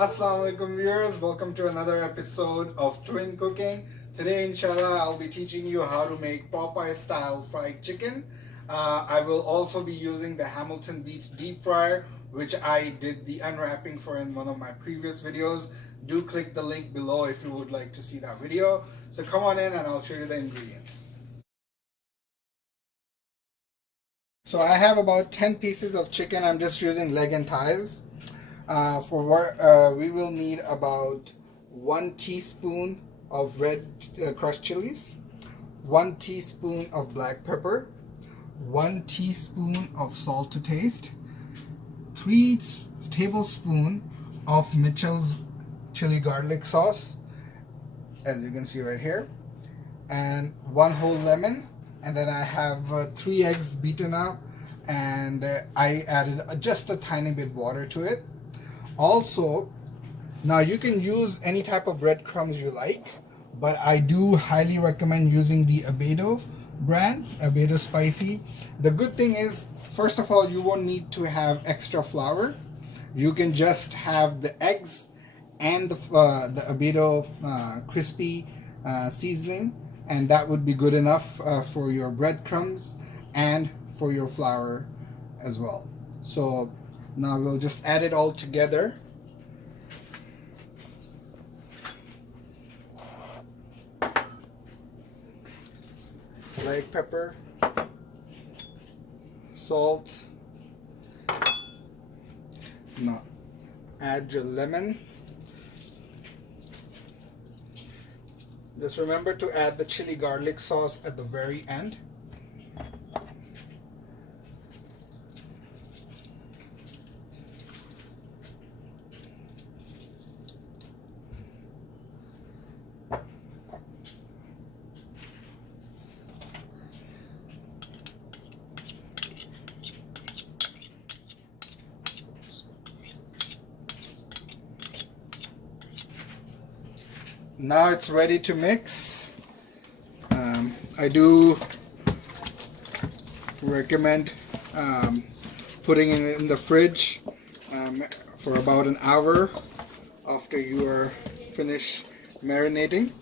Assalamu alaikum viewers, welcome to another episode of Twin Cooking. Today inshallah I'll be teaching you how to make Popeye style fried chicken. I will also be using the Hamilton Beach deep fryer, which I did the unwrapping for in one of my previous videos. Do click the link below if you would like to see that video. So come on in and I'll show you the ingredients. So I have about 10 pieces of chicken. I'm just using leg and thighs. We will need about 1 teaspoon of red crushed chilies, 1 teaspoon of black pepper, 1 teaspoon of salt to taste, 3 tablespoons of Mitchell's chili garlic sauce, as you can see right here, and 1 whole lemon. And then I have 3 eggs beaten up, and I added just a tiny bit water to it. Also, now you can use any type of breadcrumbs you like, but I do highly recommend using the Abedo brand, Abedo Spicy. The good thing is, first of all, you won't need to have extra flour. You can just have the eggs and the Abedo crispy seasoning, and that would be good enough for your breadcrumbs and for your flour as well. So now we'll just add it all together. Black pepper, salt. Now add your lemon. Just remember to add the chili garlic sauce at the very end. Now it's ready to mix. I do recommend putting it in the fridge for about an hour after you are finished marinating.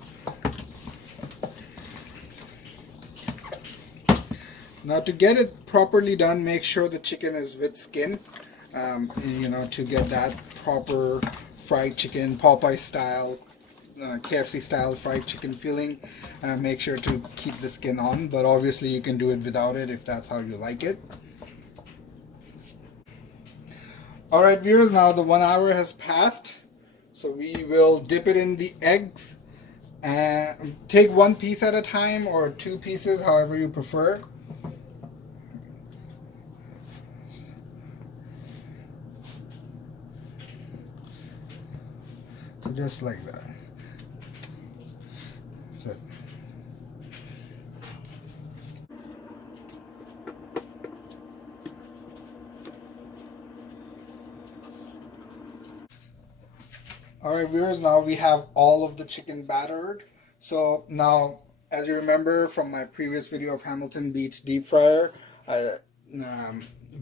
Now to get it properly done, make sure the chicken is with skin, to get that proper fried chicken, Popeye style, KFC style fried chicken feeling. Make sure to keep the skin on, but obviously you can do it without it if that's how you like it. Alright viewers, now the 1 hour has passed, so we will dip it in the eggs and take 1 piece at a time or 2 pieces, however you prefer. So just like that. That's it. Alright viewers, now we have all of the chicken battered. So now, as you remember from my previous video of Hamilton Beach deep fryer,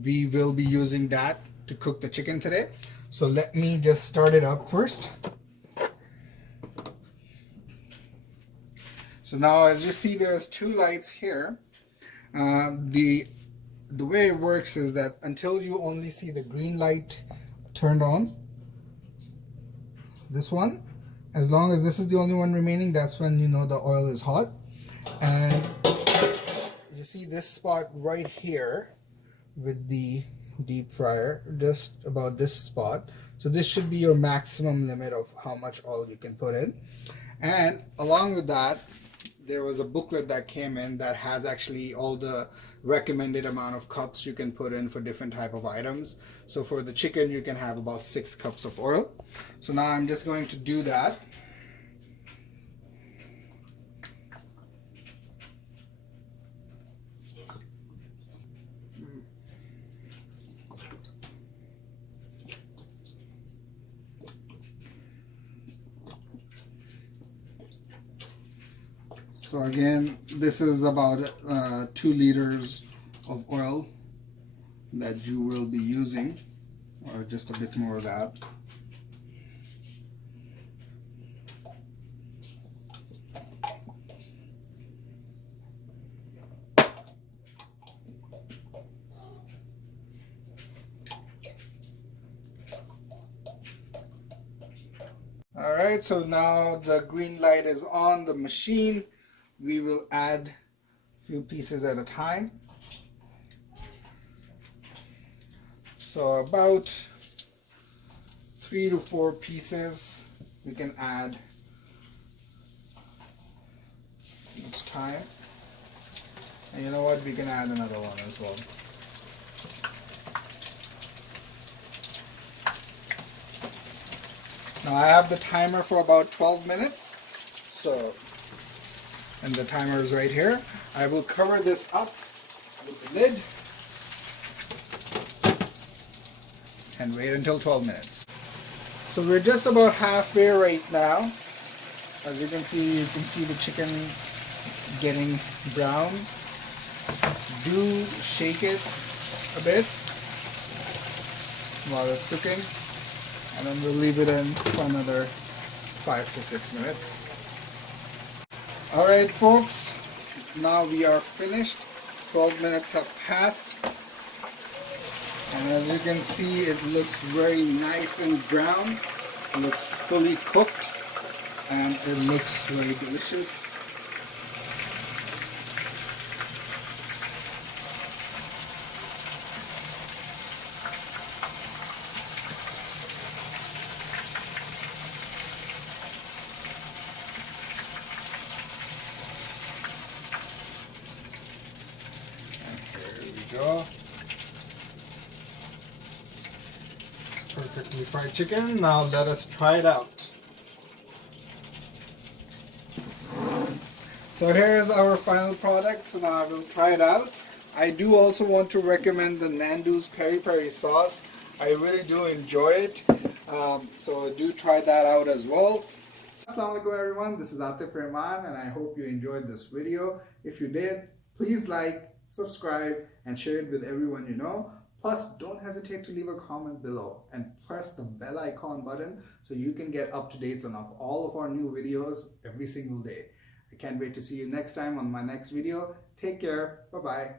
we will be using that to cook the chicken today. So let me just start it up first. So now, as you see, there's 2 lights here. The way it works is that until you only see the green light turned on, this one, as long as this is the only one remaining, that's when you know the oil is hot. And you see this spot right here with the deep fryer, just about this spot. So this should be your maximum limit of how much oil you can put in. And along with that, there was a booklet that came in that has actually all the recommended amount of cups you can put in for different type of items. So for the chicken, you can have about 6 cups of oil. So now I'm just going to do that. So again, this is about 2 liters of oil that you will be using, or just a bit more of that. All right, so now the green light is on the machine. We will add a few pieces at a time. So about 3 to 4 pieces we can add each time. And you know what? We can add another one as well. Now I have the timer for about 12 minutes. So, and the timer is right here. I will cover this up with the lid and wait until 12 minutes. So we're just about halfway right now. As you can see the chicken getting brown. Do shake it a bit while it's cooking, and then we'll leave it in for another 5 to 6 minutes. Alright folks, now we are finished. 12 minutes have passed, and as you can see, it looks very nice and brown. It looks fully cooked, and it looks very delicious. There we go. Perfectly fried chicken. Now let us try it out. So here's our final product. So now I will try it out. I do also want to recommend the Nando's peri peri sauce. I really do enjoy it. So do try that out as well. Assalamu alaikum everyone. This is Atif Rahman, and I hope you enjoyed this video. If you did, please like, subscribe, and share it with everyone you know. Plus, don't hesitate to leave a comment below and press the bell icon button so you can get up-to-dates on all of our new videos every single day. I can't wait to see you next time on my next video. Take care. Bye-bye.